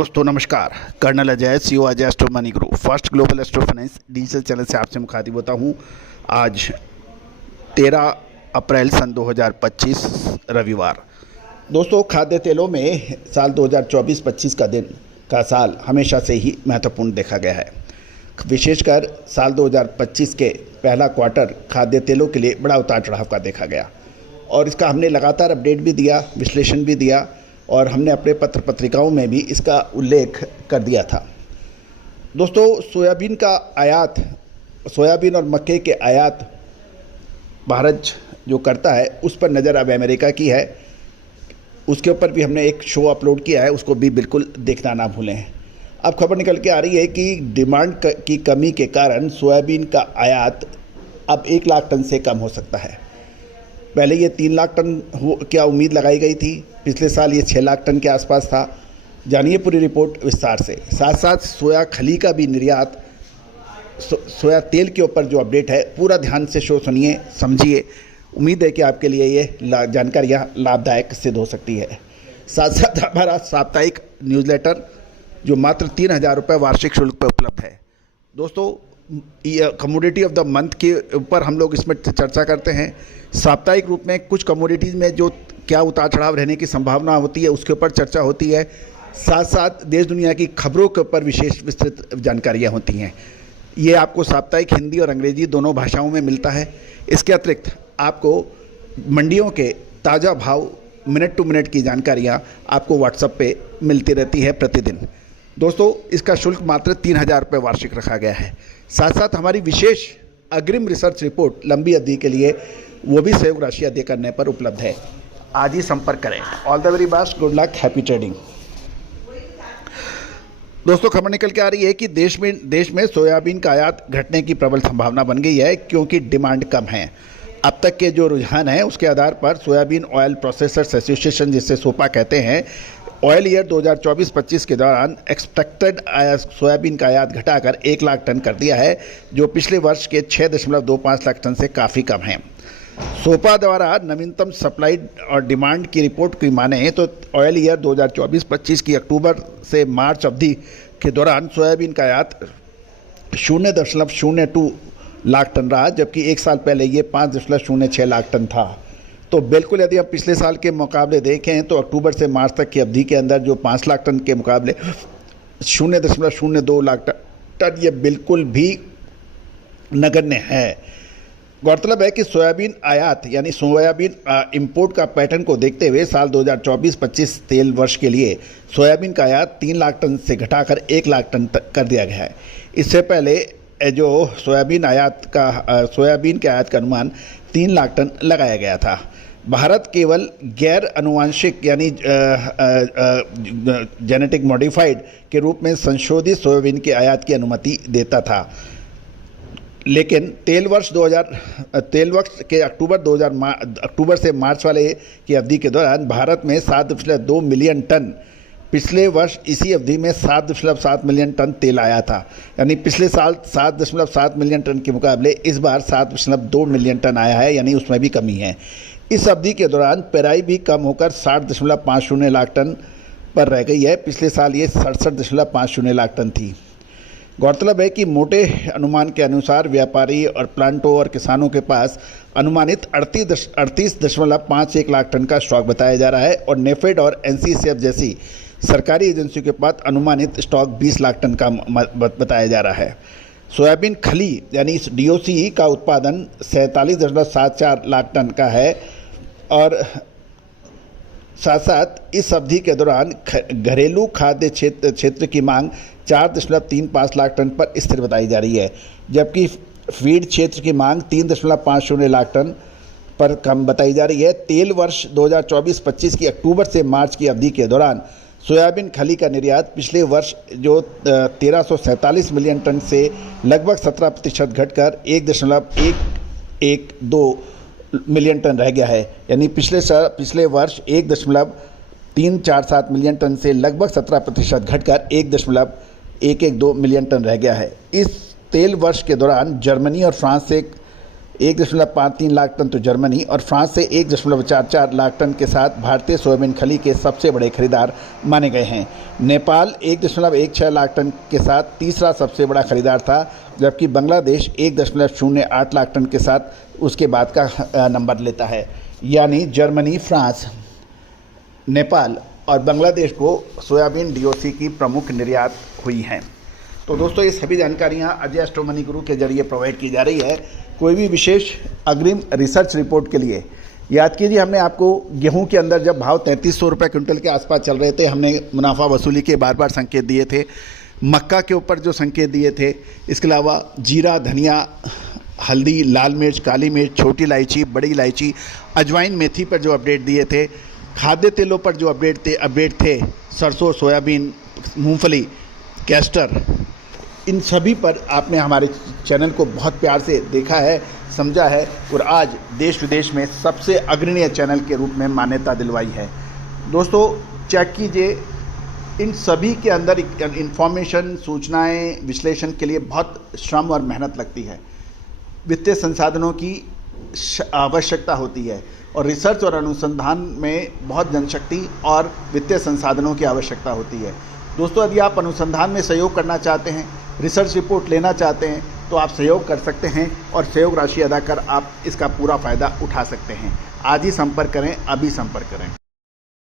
दोस्तों नमस्कार। Colonel Ajay, CEO Ajay astro money group, first global astro finance digital channel से आपसे मुखातिब होता हूँ। आज 13 अप्रैल सन 2025 रविवार। दोस्तों, खाद्य तेलों में साल 2024-25 का साल हमेशा से ही महत्वपूर्ण देखा गया है। विशेषकर साल 2025 के पहला क्वार्टर खाद्य तेलों के लिए बड़ा उतार चढ़ाव का देखा गया और इसका हमने लगातार अपडेट भी दिया, विश्लेषण भी दिया और हमने अपने पत्र पत्रिकाओं में भी इसका उल्लेख कर दिया था। दोस्तों, सोयाबीन और मक्के के आयात भारत जो करता है उस पर नज़र अब अमेरिका की है। उसके ऊपर भी हमने एक शो अपलोड किया है, उसको भी बिल्कुल देखना ना भूलें। अब खबर निकल के आ रही है कि डिमांड की कमी के कारण सोयाबीन का आयात अब 1 लाख टन से कम हो सकता है। पहले ये 3 लाख टन क्या उम्मीद लगाई गई थी, पिछले साल ये 6 लाख टन के आसपास था। जानिए पूरी रिपोर्ट विस्तार से। साथ साथ सोया खली का भी निर्यात, सोया तेल के ऊपर जो अपडेट है पूरा ध्यान से शो सुनिए, समझिए। उम्मीद है कि आपके लिए ये जानकारियाँ लाभदायक सिद्ध हो सकती है। साथ साथ हमारा साप्ताहिक न्यूज़लेटर जो मात्र 3,000 रुपये वार्षिक शुल्क पर उपलब्ध है। दोस्तों, कमोडिटी ऑफ द मंथ के ऊपर हम लोग इसमें चर्चा करते हैं। साप्ताहिक रूप में कुछ कमोडिटीज़ में जो क्या उतार चढ़ाव रहने की संभावना होती है उसके ऊपर चर्चा होती है। साथ साथ देश दुनिया की खबरों के ऊपर विशेष विस्तृत जानकारियाँ होती हैं। ये आपको साप्ताहिक हिंदी और अंग्रेजी दोनों भाषाओं में मिलता है। इसके अतिरिक्त आपको मंडियों के ताज़ा भाव, मिनट टू मिनट की जानकारियाँ आपको व्हाट्सएप पे मिलती रहती है प्रतिदिन। दोस्तों, इसका शुल्क मात्र 3,000 रुपये वार्षिक रखा गया है। साथ साथ हमारी विशेष अग्रिम रिसर्च रिपोर्ट लंबी अवधि के लिए वो भी संयुक्त राशि अध्ययन करने पर उपलब्ध है। आज ही संपर्क करें। All the very best, good luck, happy trading. दोस्तों, खबर निकल के आ रही है कि देश में सोयाबीन का आयात घटने की प्रबल संभावना बन गई है क्योंकि डिमांड कम है। अब तक के जो रुझान है उसके आधार पर सोयाबीन ऑयल प्रोसेसर्स एसोसिएशन, जिसे सोपा कहते हैं, ऑयल ईयर 2024-25 के दौरान एक्सपेक्टेड सोयाबीन का आयात घटाकर 1 लाख टन कर दिया है, जो पिछले वर्ष के 6.25 लाख टन से काफ़ी कम है। सोपा द्वारा नवीनतम सप्लाई और डिमांड की रिपोर्ट की माने तो ऑयल ईयर 2024-25 की अक्टूबर से मार्च अवधि के दौरान सोयाबीन का आयात 0.02 लाख टन रहा, जबकि एक साल पहले ये 5.06 लाख टन था। तो बिल्कुल यदि हम पिछले साल के मुकाबले देखें तो अक्टूबर से मार्च तक की अवधि के अंदर जो 5 लाख टन के मुकाबले 0.02 लाख टन, ये बिल्कुल भी नगण्य है। गौरतलब है कि सोयाबीन आयात यानी सोयाबीन इंपोर्ट का पैटर्न को देखते हुए साल 2024-25 तेल वर्ष के लिए सोयाबीन का आयात 3 लाख टन से घटाकर 1 लाख टन तक कर दिया गया है। इससे पहले जो सोयाबीन के आयात का अनुमान 3 लाख टन लगाया गया था। भारत केवल गैर अनुवांशिक यानी जेनेटिक मॉडिफाइड के रूप में संशोधित सोयाबीन के आयात की अनुमति देता था, लेकिन तेल वर्ष के अक्टूबर से मार्च वाले की अवधि के दौरान भारत में 7.2 मिलियन टन, पिछले वर्ष इसी अवधि में 7.7 मिलियन टन तेल आया था। यानी पिछले साल 7.7 मिलियन टन के मुकाबले इस बार 7.2 मिलियन टन आया है, यानी उसमें भी कमी है। इस अवधि के दौरान पेराई भी कम होकर 60.50 लाख टन पर रह गई है। पिछले साल ये 67.50 लाख टन थी। गौरतलब है कि मोटे अनुमान के अनुसार व्यापारी और प्लांटों और किसानों के पास अनुमानित 38.51 लाख टन का स्टॉक बताया जा रहा है और नेफेड और एनसीसीएफ जैसी सरकारी एजेंसियों के पास अनुमानित स्टॉक 20 लाख टन का बताया जा रहा है। सोयाबीन खली यानी डीओसी का उत्पादन 47.74 लाख टन का है और साथ साथ इस अवधि के दौरान घरेलू खाद्य क्षेत्र की मांग 4.35 लाख टन पर स्थिर बताई जा रही है, जबकि फीड क्षेत्र की मांग 3.50 लाख टन पर कम बताई जा रही है। तेल वर्ष 2024-25 की अक्टूबर से मार्च की अवधि के दौरान सोयाबीन खली का निर्यात पिछले वर्ष जो 1347 मिलियन टन से लगभग 17% घटकर 1.112 मिलियन टन रह गया है। यानी पिछले वर्ष 1.347 मिलियन टन से लगभग 17% घटकर 1.112 मिलियन टन रह गया है। इस तेल वर्ष के दौरान जर्मनी और फ्रांस से 1.53 लाख टन तो जर्मनी और फ्रांस से 1.44 लाख टन के साथ भारतीय सोयाबीन खली के सबसे बड़े खरीदार माने गए हैं। नेपाल 1.16 लाख टन के साथ तीसरा सबसे बड़ा खरीदार था, जबकि बांग्लादेश 1.08 लाख टन के साथ उसके बाद का नंबर लेता है। यानी जर्मनी, फ्रांस, नेपाल और बांग्लादेश को सोयाबीन डीओसी की प्रमुख निर्यात हुई हैं। तो दोस्तों, ये सभी जानकारियाँ अजय एस्ट्रो मनी गुरु के जरिए प्रोवाइड की जा रही है। कोई भी विशेष अग्रिम रिसर्च रिपोर्ट के लिए याद कीजिए, हमने आपको गेहूं के अंदर जब भाव 3300 रुपये क्विंटल के आसपास चल रहे थे, हमने मुनाफा वसूली के बार बार संकेत दिए थे। मक्का के ऊपर जो संकेत दिए थे, इसके अलावा जीरा, धनिया, हल्दी, लाल मिर्च, काली मिर्च, छोटी इलायची, बड़ी इलायची, अजवाइन, मेथी पर जो अपडेट दिए थे, खाद्य तेलों पर जो अपडेट थे, सरसों, सोयाबीन, मूंगफली, कैस्टर, इन सभी पर आपने हमारे चैनल को बहुत प्यार से देखा है, समझा है और आज देश विदेश में सबसे अग्रणीय चैनल के रूप में मान्यता दिलवाई है। दोस्तों, चेक कीजिए, इन सभी के अंदर इंफॉर्मेशन, सूचनाएं, विश्लेषण के लिए बहुत श्रम और मेहनत लगती है। वित्तीय संसाधनों की आवश्यकता होती है और रिसर्च और अनुसंधान में बहुत जनशक्ति और वित्तीय संसाधनों की आवश्यकता होती है। दोस्तों, यदि आप अनुसंधान में सहयोग करना चाहते हैं, रिसर्च रिपोर्ट लेना चाहते हैं, तो आप सहयोग कर सकते हैं और सहयोग राशि अदा कर आप इसका पूरा फ़ायदा उठा सकते हैं। आज ही संपर्क करें, अभी संपर्क करें।